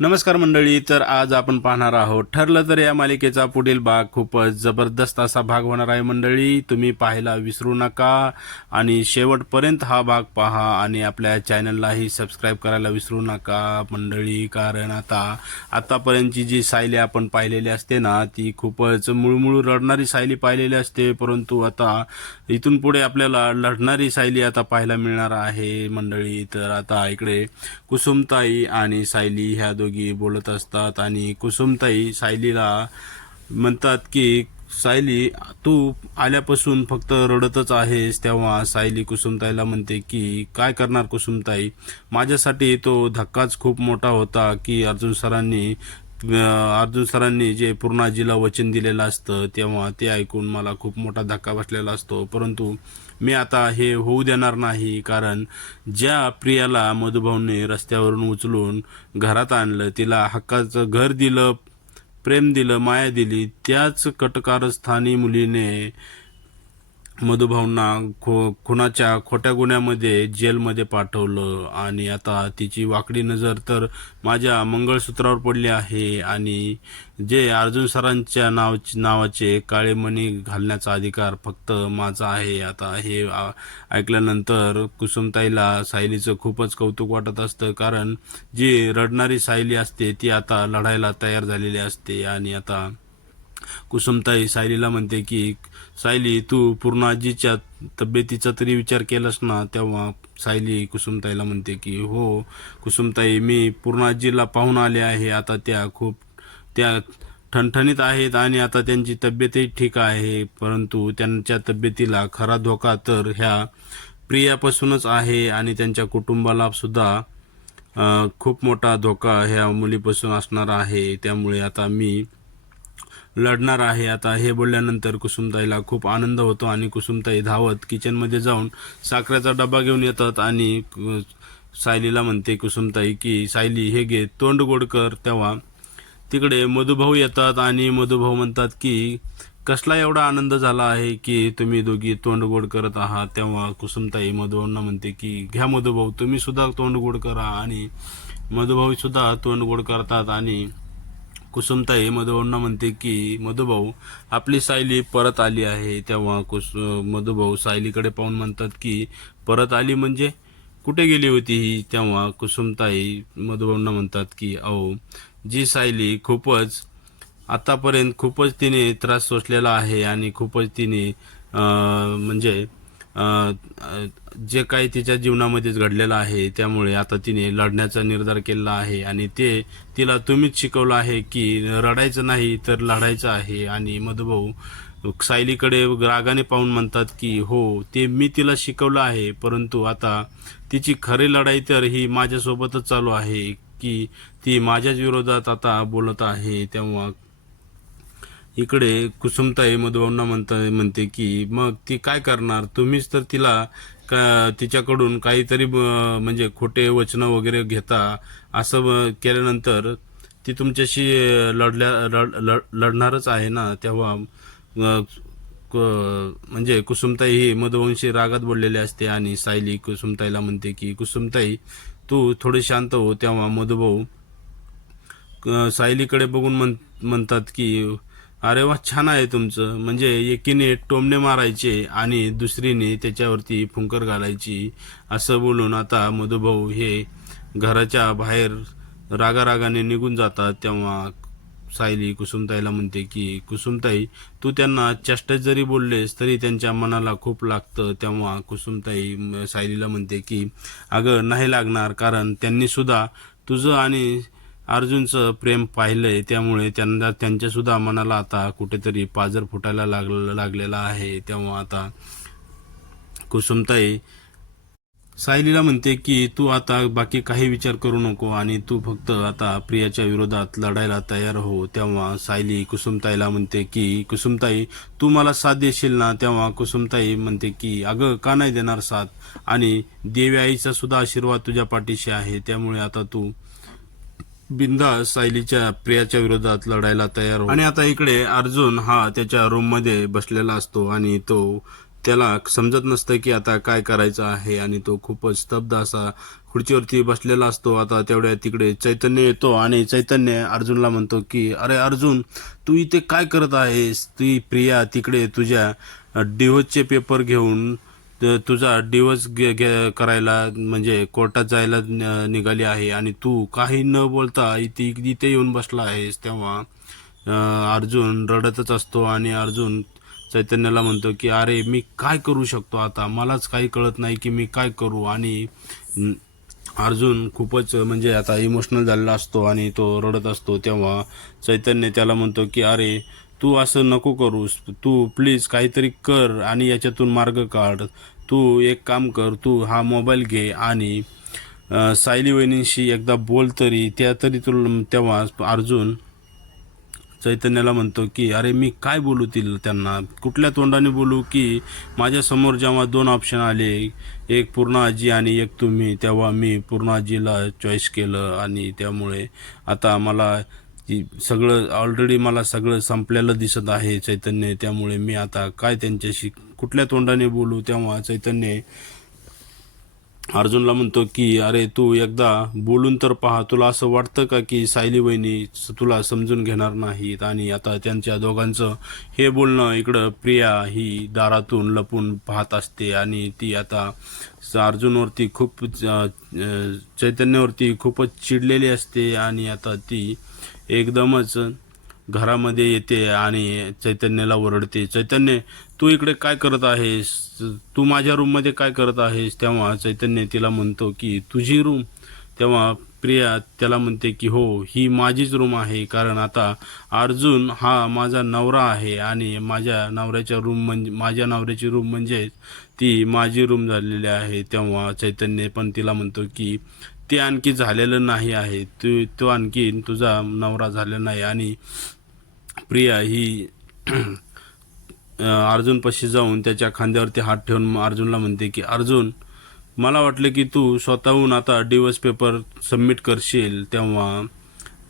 नमस्कार मंडळी. तर आज आपण पाहणार आहोत ठरलं तर या मालिकेचा पुढील भाग खूपच जबरदस्त असा भाग होणार आहे मंडळी. तुम्ही पाहायला विसरू नका आणि शेवटपर्यंत हा भाग पहा आणि आपल्या चॅनललाही सबस्क्राईब करायला विसरू नका मंडळी. कारण आतापर्यंतची जी सायली आपण पाहिलेली असते ना, ती खूपच मुळमुळ रडणारी सायली पाहिलेली असते, परंतु आता इथून पुढे आपल्याला लढणारी सायली आता पाहायला मिळणार आहे मंडळी. तर आता इकडे कुसुमताई आणि सायली ह्या दोघी बोलत असतात आणि कुसुमताई सायलीला म्हणतात की सायली, तू आल्यापासून फक्त रडतच आहेस. तेव्हा सायली कुसुमताईला म्हणते की काय करणार कुसुमताई, माझ्यासाठी तो धक्काच खूप मोठा होता की अर्जुन सरांनी जे पूर्णाजीला वचन दिलेलं असतं तेव्हा ते ऐकून मला खूप मोठा धक्का बसलेला असतो, परंतु मी आता हे होऊ देणार नाही. कारण ज्या प्रियाला मधुभाऊने रस्त्यावरून उचलून घरात आणलं, तिला हक्काचं घर दिलं, प्रेम दिलं, माया दिली, त्याच कटकारस्थानी मुलीने मधुभाऊंना खुनाच्या खोट्या गुन्ह्यामध्ये जेलमध्ये पाठवलं आणि आता तिची वाकडी नजर तर माझ्या मंगळसूत्रावर पडली आहे आणि जे अर्जुन सरांच्या नावाचे काळे मणी घालण्याचा अधिकार फक्त माझा आहे. आता हे ऐकल्यानंतर कुसुमताईला सायलीचं खूपच कौतुक वाटत असतं, कारण जी रडणारी सायली असते ती आता लढायला तयार झालेली असते. आणि आता कुसुमताई सायलीला म्हणते की सायली, तू पूर्णाजीच्या तब्येतीचा तरी विचार केलास ना? तेव्हा सायली कुसुमताईला म्हणते की हो कुसुमताई, मी पूर्णाजीला पाहून आले आहे. आता त्या ठणठणीत आहेत आणि आता त्यांची तब्येतही ठीक आहे, परंतु त्यांच्या तब्येतीला खरा धोका तर ह्या प्रियापासूनच आहे आणि त्यांच्या कुटुंबाला सुद्धा खूप मोठा धोका ह्या मुलीपासून असणार आहे. त्यामुळे आता मी लढणार आहे. आता हे बोलल्यानंतर कुसुमताईला खूप आनंद होतो आणि कुसुमताई धावत किचनमध्ये जाऊन साखरेचा डबा घेऊन येतात आणि सायलीला म्हणते कुसुमताई की सायली, हे घे, तोंड गोड कर. तेव्हा तिकडे मधुभाऊ येतात आणि मधुभाऊ म्हणतात की कसला एवढा आनंद झाला आहे की तुम्ही दोघी तोंड गोड करत आहात. तेव्हा कुसुमताई मधुभाऊंना म्हणते की घ्या मधुभाऊ, तुम्ही सुद्धा तोंड गोड करा. आणि मधुभाऊ सुद्धा तोंड गोड करतात आणि कुसुमताई मधुभाऊंना म्हणते की मधुभाऊ, आपली सायली परत आली आहे. तेव्हा मधुभाऊ सायलीकडे पाहून म्हणतात की परत आली म्हणजे कुठे गेली होती ही? तेव्हा कुसुमताई मधुभाऊंना म्हणतात की अहो, जी सायली आतापर्यंत खूपच तिने त्रास सोसलेला आहे आणि खूपच तिने म्हणजे जे काही तिच्या जीवनामध्येच घडलेलं आहे, त्यामुळे आता तिने लढण्याचा निर्धार केला आहे आणि ते तिला तुम्हीच शिकवलं आहे की रडायचं नाही तर लढायचं आहे. आणि मधुभाऊ सायलीकडे रागाने पाहून म्हणतात की हो, ते मी तिला शिकवलं आहे, परंतु आता तिची खरी लढाई तर ही माझ्यासोबतच चालू आहे की ती माझ्याच विरोधात आता बोलत आहे. तेव्हा इकडे कुसुमताई मधुभाऊंना म्हणते की मग ती काय करणार? तुम्हीच तर तिच्याकडून काहीतरी म्हणजे खोटे वचनं वगैरे घेता. असं केल्यानंतर ती तुमच्याशी लढणारच आहे ना? तेव्हा म्हणजे कुसुमताई ही मधुभाऊंशी रागात बोललेली असते आणि सायली कुसुमताईला म्हणते की कुसुमताई, तू थोडी शांत हो. तेव्हा मधुभाऊ सायलीकडे बघून म्हणतात की अरे वा, छान आहे तुमचं. म्हणजे एकीने टोमणे मारायचे आणि दुसरीने त्याच्यावरती फुंकर घालायची. असं बोलून आता मधुभाऊ हे घराच्या बाहेर रागारागाने निघून जातात. तेव्हा सायली कुसुमताईला म्हणते की कुसुमताई, तू त्यांना चेष्टेत जरी बोललेस तरी त्यांच्या मनाला खूप लागतं. तेव्हा कुसुमताई सायलीला म्हणते की अगं, नाही लागणार, कारण त्यांनी सुद्धा तुझं आणि अर्जुनचं प्रेम पाहिलंय, त्यामुळे त्यांच्या सुद्धा मनाला आता कुठेतरी पाजर फुटायला लागलेला आहे. तेव्हा आता कुसुमताई सायलीला म्हणते की तू आता बाकी काही विचार करू नको आणि तू फक्त आता प्रियाच्या विरोधात लढायला तयार हो. तेव्हा सायली कुसुमताईला म्हणते की कुसुमताई, तू मला साथ देशील ना? तेव्हा कुसुमताई म्हणते की अगं, का नाही देणार साथ, आणि देवी आईचा सुद्धा आशीर्वाद तुझ्या पाठीशी आहे. त्यामुळे आता तू बिंदास सायलीच्या प्रियाच्या विरोधात लढायला तयार हो. आणि आता इकडे अर्जुन हा त्याच्या रूम मध्ये बसलेला असतो आणि तो त्याला समजत नसतं की आता काय करायचं आहे आणि तो खूपच स्तब्ध असा खुर्चीवरती बसलेला असतो. आता तेवढ्या तिकडे चैतन्य येतो आणि चैतन्य अर्जुनला म्हणतो की अरे अर्जुन, तू इथे काय करत आहेस? ती प्रिया तिकडे तुझ्या डिवोर्सचे पेपर घेऊन तुझा डिवोर्स करायला म्हणजे कोर्टात जायला निघाली आहे आणि तू काही न बोलता इथे येऊन बसला आहेस. तेव्हा अर्जुन रडतच असतो आणि अर्जुन चैतन्याला म्हणतो की अरे मी काय करू शकतो आता, मलाच काही कळत नाही की मी काय करू. आणि अर्जुन खूपच म्हणजे आता इमोशनल झालेला असतो आणि तो रडत असतो. तेव्हा चैतन्य त्याला म्हणतो की अरे तू असं नको करूस, तू प्लीज काहीतरी कर आणि याच्यातून मार्ग काढ. तू एक काम कर, तू हा मोबाईल घे आणि सायली वहिनींशी एकदा बोल तरी, त्या तरी तुला. तेव्हा अर्जुन चैतन्याला म्हणतो की अरे मी काय बोलू त्यांना, कुठल्या तोंडाने बोलू की माझ्यासमोर जेव्हा दोन ऑप्शन आले, एक पूर्ण आजी आणि एक तुम्ही, तेव्हा मी पूर्ण आजीला चॉईस केलं आणि त्यामुळे आता मला सगळं ऑलरेडी मला सगळं संपलेलं दिसत आहे चैतन्य. त्यामुळे मी आता काय त्यांच्याशी कुठल्या तोंडाने बोलू. तेव्हा चैतन्य अर्जुनला म्हणतो की अरे तू एकदा बोलून तर पहा, तुला असं वाटतं का की सायली वहिनी तुला समजून घेणार नाहीत. आणि आता त्यांच्या दोघांचं हे बोलणं इकडं प्रिया ही दारातून लपून पाहत असते आणि ती आता अर्जुनवरती खूप चैतन्यावरती खूपच चिडलेली असते आणि आता ती एकदमच घरामध्ये येते आणि चैतन्याला ओरडते, चैतन्य तू इकडे काय करत आहेस? तू माझ्या रूममध्ये काय करत आहेस? तेव्हा चैतन्य तिला म्हणतो की तुझी रूम? तेव्हा प्रिया त्याला म्हणते की हो, ही माझीच रूम आहे, कारण आता अर्जुन हा माझा नवरा आहे आणि माझ्या नवऱ्याची रूम म्हणजे ती माझी रूम झालेली आहे. तेव्हा चैतन्य पण तिला म्हणतो की ते आणखी झालेलं नाही आहे, तो आणखी तुझा नवरा झालेला नाही. आणि प्रिया ही अर्जुनपाशी जाऊन त्याच्या खांद्यावरती हात ठेवून अर्जुनला म्हणते की अर्जुन, मला वाटलं की तू स्वतःहून आता डिवोर्स पेपर सबमिट करशील. तेव्हा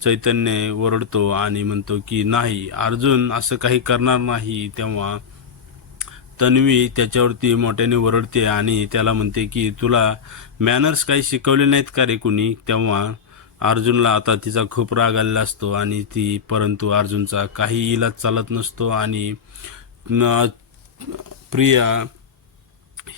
चैतन्य ओरडतो आणि म्हणतो की नाही, अर्जुन असं काही करणार नाही. तेव्हा तन्वी त्याच्यावरती मोठ्याने ओरडते आणि त्याला म्हणते की तुला मॅनर्स काही शिकवले नाहीत का रे कुणी? तेव्हा अर्जुनला आता तिचा खूप राग आलेला असतो आणि परंतु अर्जुनचा काही इलाज चालत नसतो आणि प्रिया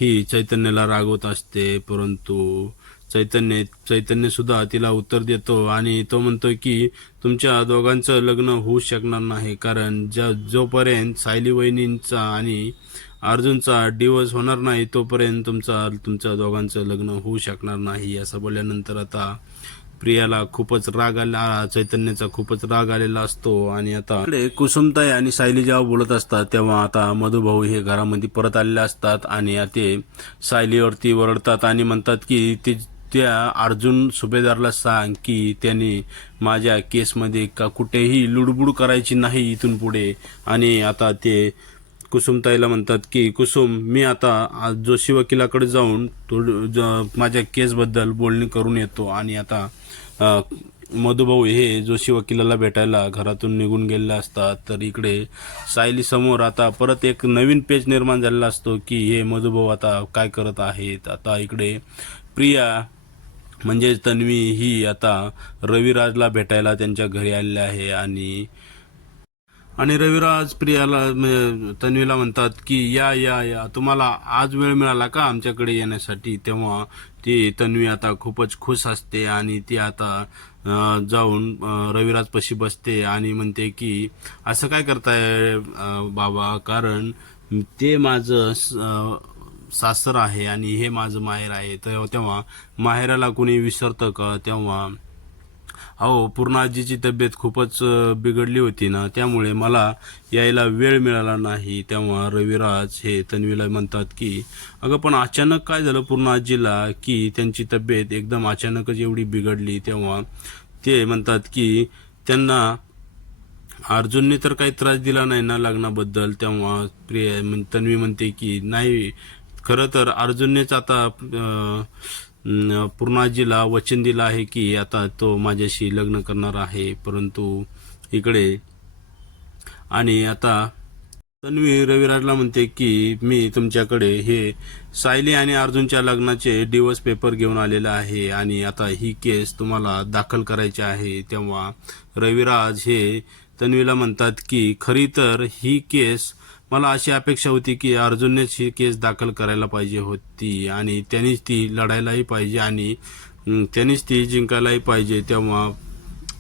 ही चैतन्याला रागवत असते. परंतु चैतन्य सुद्धा तिला उत्तर देतो आणि तो म्हणतो की तुमच्या दोघांचं लग्न होऊ शकणार नाही, कारण जोपर्यंत सायली वहिनींचा आणि अर्जुनचा डिवोर्स होणार नाही तोपर्यंत तुमच्या दोघांचं लग्न होऊ शकणार नाही. असं बोलल्यानंतर आता प्रियाला खूपच राग आला, चैतन्याचा खूपच राग आलेला असतो. आणि आता इकडे कुसुमताई आणि सायली जेव्हा बोलत असतात तेव्हा आता मधुभाऊ हे घरामध्ये परत आलेले असतात आणि ते सायलीवरती ओरडतात आणि म्हणतात की त्या अर्जुन सुभेदारला सांग की त्यांनी माझ्या केसमध्ये का कुठेही लुडबुड करायची नाही इथून पुढे. आणि आता ते कुसुमताईला म्हणतात की कुसुम, मी आता जोशी वकिलाकडे जाऊन माझ्या केसबद्दल बोलणी करून येतो. आणि आता मधुभाऊ हे जोशी वकिलाला भेटायला घरातून निघून गेलेले असतात. तर इकडे सायली समोर आता परत एक नवीन पेज निर्माण झालेला असतो की हे मधुभाऊ आता काय करत आहेत. आता इकडे प्रिया म्हणजे तन्वी ही आता रविराजला भेटायला त्यांच्या घरी आलेली आहे आणि रविराज तन्वीला म्हणतात की या या या, तुम्हाला आज वेळ मिळाला का आमच्याकडे येण्यासाठी? तेव्हा ती तन्वी आता खूपच खुश असते आणि ती आता जाऊन रविराजपाशी बसते आणि म्हणते की असं काय करताय बाबा, कारण ते माझं सासर आहे आणि हे माझं माहेर आहे. तेव्हा माहेराला कोणी विसरतं का? तेव्हा अहो, पूर्णाजीची तब्येत खूपच बिघडली होती ना, त्यामुळे मला यायला वेळ मिळाला नाही. तेव्हा रविराज हे तन्वीला म्हणतात की अगं पण अचानक काय झालं पूर्णाजीला की त्यांची तब्येत एकदम अचानकच एवढी बिघडली? तेव्हा ते म्हणतात की त्यांना अर्जुनने तर काही त्रास दिला नाही ना लग्नाबद्दल. तेव्हा तन्वी म्हणते की नाही, खरं तर अर्जुननेच आता पूर्णाजीला वचन दिलं आहे की आता तो माझ्याशी लग्न करणार आहे. परंतु इकडे आणि आता तन्वी रविराजला म्हणते की मी तुमच्याकडे हे सायली आणि अर्जुनच्या लग्नाचे डिवोर्स पेपर घेऊन आलेला आहे आणि आता ही केस तुम्हाला दाखल करायची आहे. तेव्हा रविराज हे तन्वीला म्हणतात की खरी तर ही केस मला अशी अपेक्षा होती की अर्जुननेच ही केस दाखल करायला पाहिजे होती आणि त्यांनीच ती लढायलाही पाहिजे आणि त्यांनीच ती जिंकायलाही पाहिजे. तेव्हा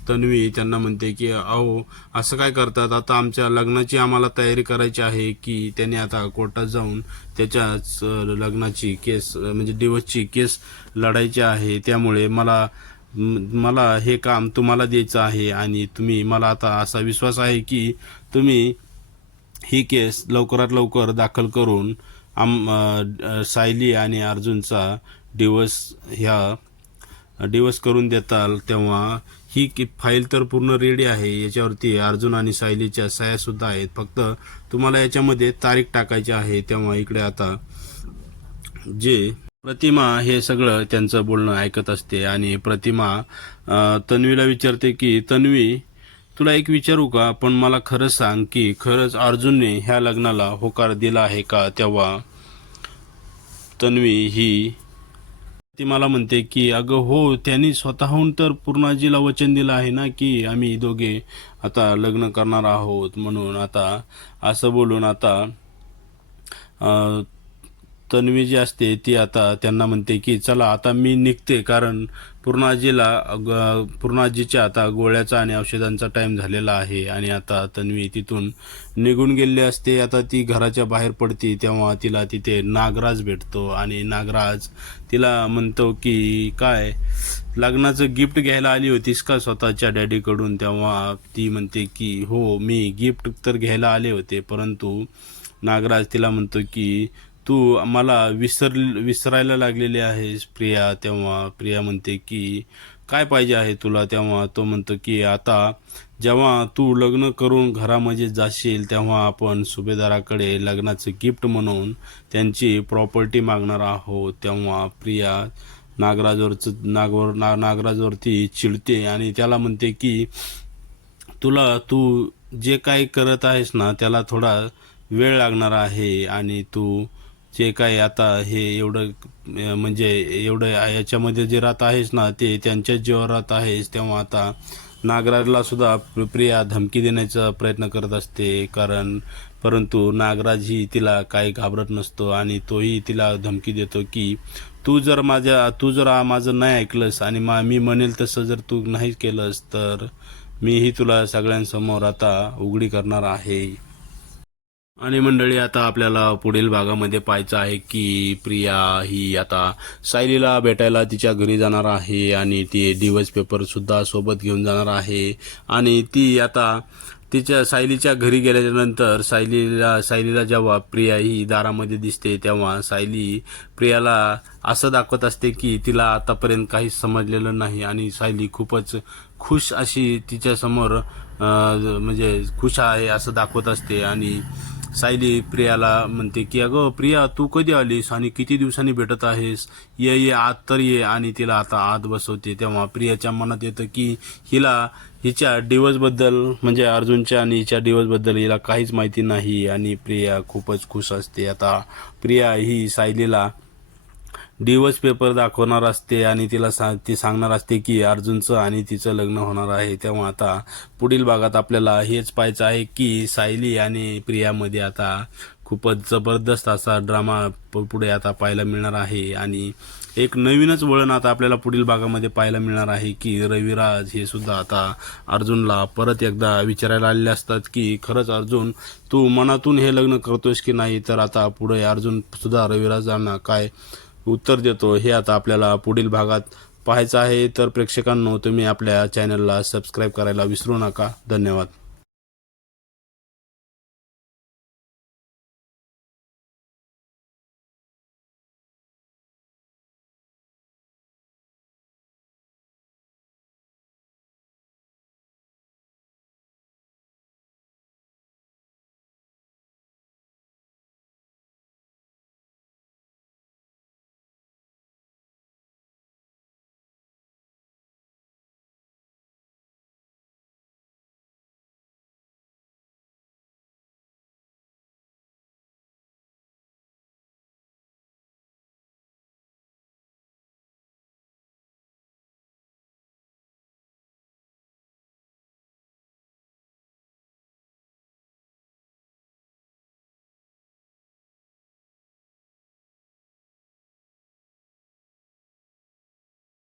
तन्वी त्यांना म्हणते की अहो असं काय करतात, आता आमच्या लग्नाची आम्हाला तयारी करायची आहे की त्यांनी आता कोर्टात जाऊन त्याच्याच लग्नाची केस म्हणजे डिवोर्सची केस लढायची आहे. त्यामुळे मला मला हे काम तुम्हाला द्यायचं आहे आणि तुम्ही मला आता असा विश्वास आहे की तुम्ही ही केस लवकरात लवकर दाखल करून सायली आणि अर्जुनचा डिवोर्स डिवोर्स करून देताल. तेव्हा ही फाईल तर पूर्ण रेडी आहे, याच्यावरती अर्जुन आणि सायलीच्या सह्या सुद्धा आहेत, फक्त तुम्हाला याच्यामध्ये तारीख टाकायची आहे. तेव्हा इकडे आता जे प्रतिमा हे सगळं त्यांचं बोलणं ऐकत असते आणि प्रतिमा तन्वीला विचारते की तन्वी, तुला एक विचारू का, पण मला खरं सांग की खरंच अर्जुनने ह्या लग्नाला होकार दिला आहे का. तेव्हा तन्वी ही ती मला म्हणते की अगं हो, त्यांनी स्वतःहून तर पूर्णाजीला वचन दिलं आहे ना की आम्ही दोघे आता लग्न करणार आहोत म्हणून. आता असं बोलून आता तन्वी जी असते ती आता त्यांना म्हणते की चला आता मी निघते, कारण पूर्णाजीच्या आता गोळ्याचा आणि औषधांचा टाइम झालेला आहे. आणि आता तन्वी तिथून निघून गेलेली असते. आता ती घराच्या बाहेर पडते तेव्हा तिला तिथे नागराज भेटतो आणि नागराज तिला म्हणतो की काय लग्नाचं गिफ्ट घ्यायला आली होतीस का स्वतःच्या डॅडीकडून. तेव्हा ती म्हणते की हो, मी गिफ्ट तर घ्यायला आले होते, परंतु नागराज तिला म्हणतो की तू मला विसरायला लागलेली आहेस प्रिया. तेव्हा प्रिया म्हणते की काय पाहिजे आहे तुला. तेव्हा तो म्हणतो की आता जेव्हा तू लग्न करून घरामध्ये जाशील तेव्हा आपण सुभेदाराकडे लग्नाचं गिफ्ट म्हणून त्यांची प्रॉपर्टी मागणार आहोत. तेव्हा प्रिया नागराजवरती चिडते आणि त्याला म्हणते की तू जे काही करत आहेस ना त्याला थोडा वेळ लागणार आहे आणि तू जे काही आता हे एवढं म्हणजे एवढं याच्यामध्ये जे राहत आहेस ना ते त्यांच्याच जीवावर राहत आहेस. तेव्हा आता नागराजला सुद्धा प्रिया धमकी देण्याचा प्रयत्न करत असते, परंतु नागराज ही तिला काही घाबरत नसतो आणि तोही तिला धमकी देतो की तू जर माझं नाही ऐकलंस आणि मी म्हणेल तसं जर तू नाही केलंस तर मीही तुला सगळ्यांसमोर आता उघडी करणार आहे. आणि मंडळी आता आपल्याला पुढील भागामध्ये पाहायचं आहे की प्रिया ही आता सायलीला भेटायला तिच्या घरी जाणार आहे आणि ती डिवोर्स पेपर सुद्धा सोबत घेऊन जाणार आहे. आणि ती आता तिच्या सायलीच्या घरी गेल्याच्या नंतर सायलीला जेव्हा प्रिया ही दारामध्ये दिसते तेव्हा सायली प्रियाला असं दाखवत असते की तिला आतापर्यंत काहीच समजलेलं नाही आणि सायली खूपच खुश अशी तिच्या समोर म्हणजे खुश आहे असं दाखवत असते. आणि सायली प्रियाला म्हणते की अगं प्रिया, तू कधी आलीस आणि किती दिवसांनी भेटत आहेस, ये आत तर ये. आणि तिला आता आत बसवते. तेव्हा प्रियाच्या मनात येतं की हिच्या डिवोर्सबद्दल म्हणजे अर्जुनच्या आणि हिच्या डिवोर्सबद्दल हिला काहीच माहिती नाही आणि प्रिया खूपच खुश असते. आता प्रिया ही सायलीला डिवोर्स पेपर दाखवणार असते आणि ती सांगणार असते की अर्जुनचं आणि तिचं लग्न होणार आहे. तेव्हा आता पुढील भागात आपल्याला हेच पाहायचं आहे की सायली आणि प्रियामध्ये आता खूपच जबरदस्त असा ड्रामा पुढे आता पाहायला मिळणार आहे. आणि एक नवीनच वळण आता आपल्याला पुढील भागामध्ये पाहायला मिळणार आहे की रविराज हे सुद्धा आता अर्जुनला परत एकदा विचारायला आलेले असतात की खरंच अर्जुन, तू मनातून हे लग्न करतोस की नाही. तर आता पुढे अर्जुन सुद्धा रविराजांना काय उत्तर देतो हे आता आपल्याला पुढील भागात पाहायचं आहे. तर प्रेक्षकांनो, तुम्ही आपल्या चॅनलला सबस्क्राईब करायला विसरू नका. धन्यवाद.